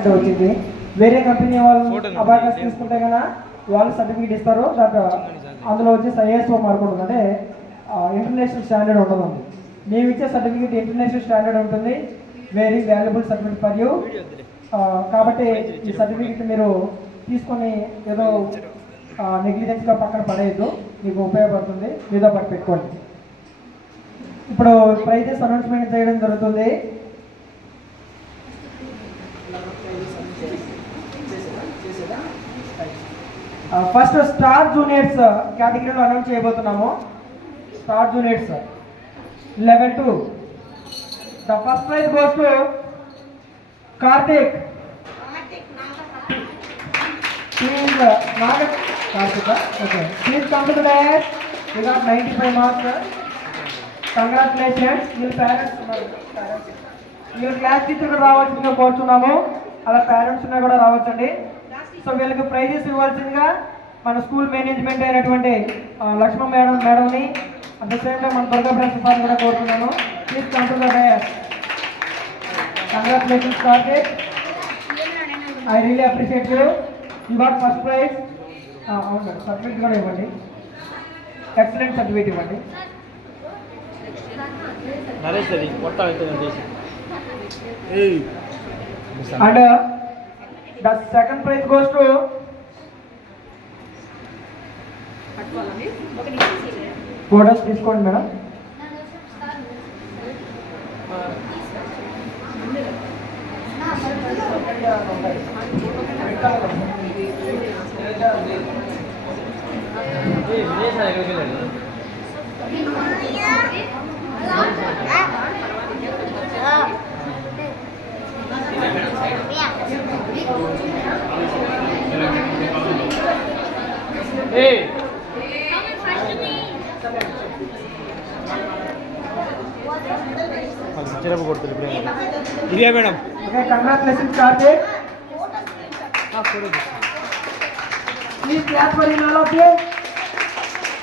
వచ్చింది. వేరే కంపెనీ వాళ్ళు అబాకస్ తీసుకుంటే కన్నా వాళ్ళు సర్టిఫికేట్ ఇస్తారు. అందులో వచ్చేసి ఐఎస్ఓ మార్క్ ఉంటుంది, అంటే ఇంటర్నేషనల్ స్టాండర్డ్ ఉంటుంది. మేము ఇచ్చే సర్టిఫికేట్ ఇంటర్నేషనల్ స్టాండర్డ్ ఉంటుంది. Very valuable certificate for you. కాబట్టి ఈ సర్టిఫికేట్ మీరు తీసుకొని ఏదో నెగ్లిజెన్స్గా పక్కన పడేయద్దు, మీకు ఉపయోగపడుతుంది. మీతో పాటు పెట్టుకోండి. ఇప్పుడు ప్రైజెస్ అనౌన్స్మెంట్ చేయడం జరుగుతుంది. ఫస్ట్ స్టార్ జూనియర్స్ కేటగిరీలో అనౌన్స్ చేయబోతున్నాము. Star juniors 11-2. The first prize goes to Karthik. Please come to the dais. You got 95 marks. Congratulations. Your parents, your class teacher కూడా రావాల్సిందిగా కోరుతున్నాము. అలా పేరెంట్స్ ఉన్నా కూడా రావచ్చండి. సో వీళ్ళకి ప్రైజెస్ ఇవ్వాల్సిందిగా మన స్కూల్ మేనేజ్మెంట్ అయినటువంటి లక్ష్మణ మేడంని, అట్ ద సేమ్ టైం మన దుర్గా ప్రిన్సిపాల్ కూడా కోరుతున్నాను. Please come to the dais. Congratulations Karthik. I really appreciate you. You got first prize. అవును మేడం, సర్టిఫికేట్ కూడా ఇవ్వండి. ఎక్సలెంట్ సర్టిఫికేట్ ఇవ్వండి. And the second prize goes to photos తీసుకోండి మేడం. ఇదే madam. Okay, congratulations Karthik. Please clap for him all of you.